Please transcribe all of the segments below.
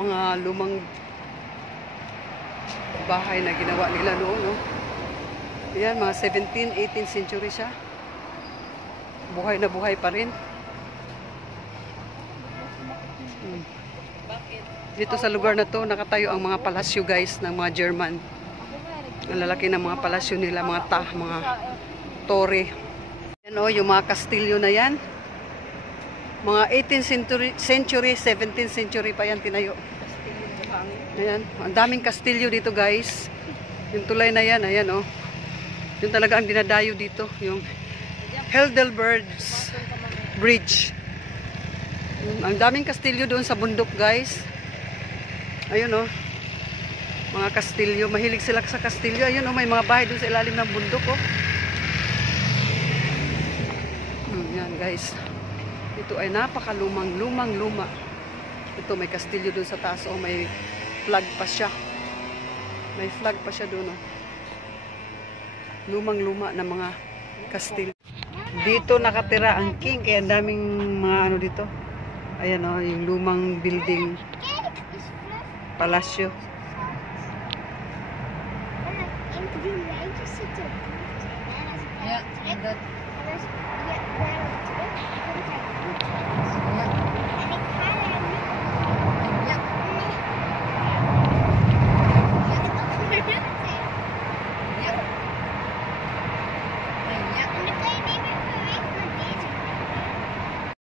mga lumang bahay na ginawa nila noon, no? Ayan, mga 17th, 18th century siya. Buhay na buhay pa rin. Dito sa lugar na to, nakatayo ang mga palasyo, guys, ng mga German. Ang lalaki ng mga palasyo nila, mga tore. Yan, o, yung mga kastilyo na yan. Mga 18th century, 17th century pa yan tinayo. Ayan, ang daming kastilyo dito, guys. Yung tulay na yan, ayan, oh. Yun talaga ang dinadayo dito, yung Heidelberg Bridge. Ang daming kastilyo doon sa bundok, guys. Ayun, oh. Mga kastilyo, mahilig sila sa kastilyo. Ayun, oh, may mga bahay doon sa ilalim ng bundok, oh. Yan, guys. Ito ay napakalumang-luma. Ito, may kastilyo doon sa taas, oh. May flag pa siya. May flag pa siya doon, oh. Lumang-luma na mga kastilyo. Dito nakatira ang king, kaya daming mga ano dito. Ayan, oh, yung lumang building. Palasyo.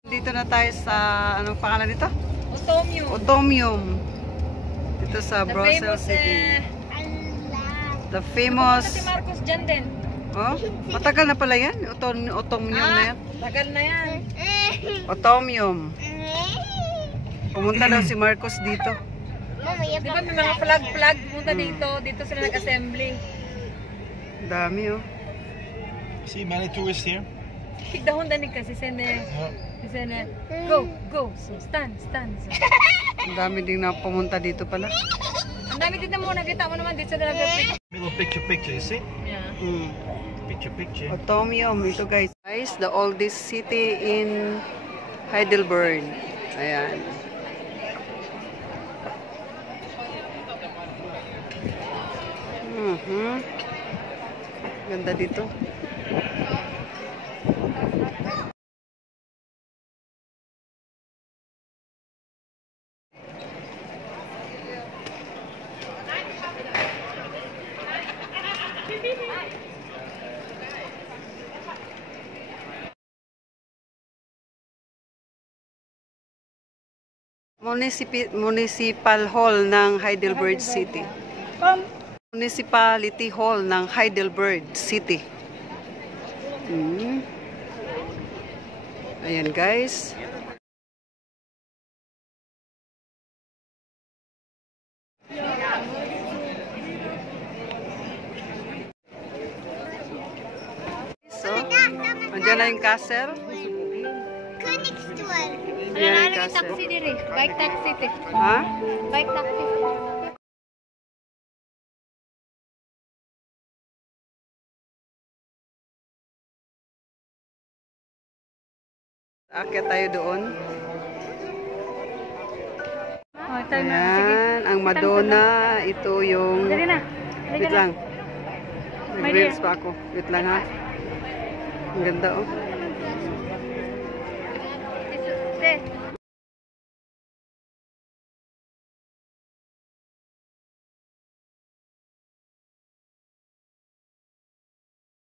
Dito na tayo sa, anong pangalan dito? Otomium. Otomium. Dito sa Brussels City. The famous... Si Marcos dyan din. Oh, matagal na pala yan? Otomium na yan? Tagal na yan. Otomium. Pumunta daw si Marcos dito. Di ba may mga flag pumunta dito? Dito sila nag-assembly. Dami, oh. See many tourists here? Higdahon danig kasi sene. Sene. Go. So, stand. Ang dami din na pumunta dito pala. Ang dami dito mo, nakita mo naman dito sa nag-picture. Little picture, you see? Yeah. Picture. Otomium, ito guys. The oldest city in Heidelberg. Ayan. Ganda dito. Municipal Hall ng Heidelberg City. Municipality Hall ng Heidelberg City. Ayan, guys. So, andyan na yung castle. Ayan yung castle. Taxi diri. Bike taxi te. Ha? Bike taxi. Akyat tayo doon. Time na. Ayan, ang Madonna. Ito yung... Dali na. Wait lang. Nag-reels pa ako. Wait lang, ha. Ang ganda, oh.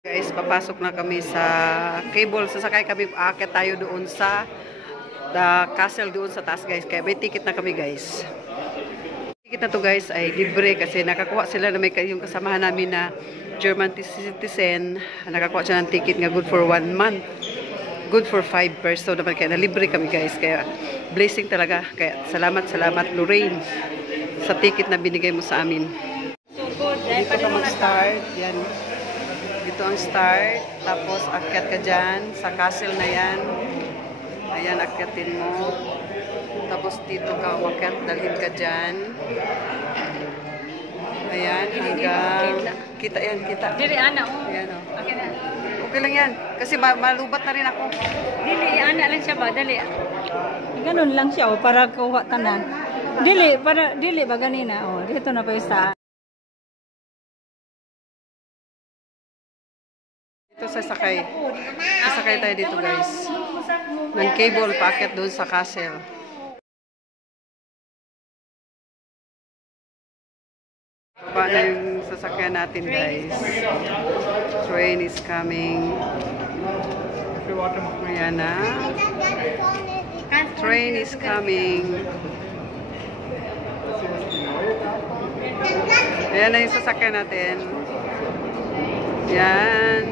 Guys, papasok na kami sa cable. Sasakay kami, aakyat tayo doon sa castle doon sa taas, guys. Kaya may ticket na kami, guys. Ticket na to, guys, ay libre kasi nakakuha sila na may yung kasamahan namin na German citizen. Nakakuha siya ng ticket nga good for 1 month. Good for 5 person naman. Kaya nalibre kami, guys. Kaya blessing talaga. Kaya salamat, Lorraine, sa ticket na binigay mo sa amin. Dito ka mag-start. Yan. Dito ang start, tapos akyat ka dyan, sa castle na yan. Ayan, akyatin mo. Tapos dito ka umakyat, dalhin ka dyan. Ayan, hanggang... Kita yan, kita. Dili, ana, oh. Ayan, oh. Okay na. Okay lang yan, kasi malubat na rin ako. Dili, ana lang siya ba? Dali. Ganun lang siya, oh, para kuha tanan. Dili ba ganina? Oh, dito na pa isa. Ito sasakay. Sasakay tayo dito guys. Ng cable packet doon sa castle. Baba na yung sasakyan natin guys. Train is coming. Ayan na. Train is coming. Ayan na yung sasakyan natin. Ayan.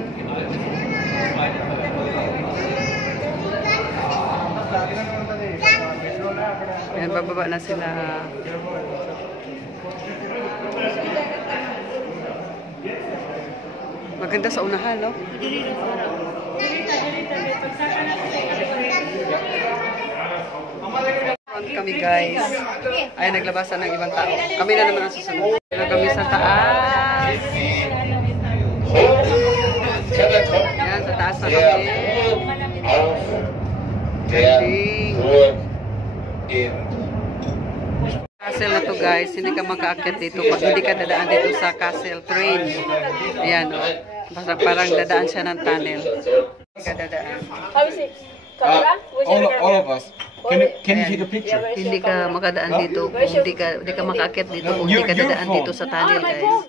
Ayan, bababa na sila. Maganda sa unahan, no? Front kami, guys. Ay, naglabasan ng ibang tao. Kami na naman ang susunod. Pero kami sa taas. Ayan, sa taas na kami. Ending. Castle na to guys, hindi ka makaakyat dito pag hindi ka dadaan dito sa castle train. Ayan o. Basta parang dadaan siya ng tunnel. Hindi ka dadaan. All of us. Can you take a picture? Hindi ka makadaan dito kung hindi ka makaakyat dito kung hindi ka dadaan dito sa tunnel guys.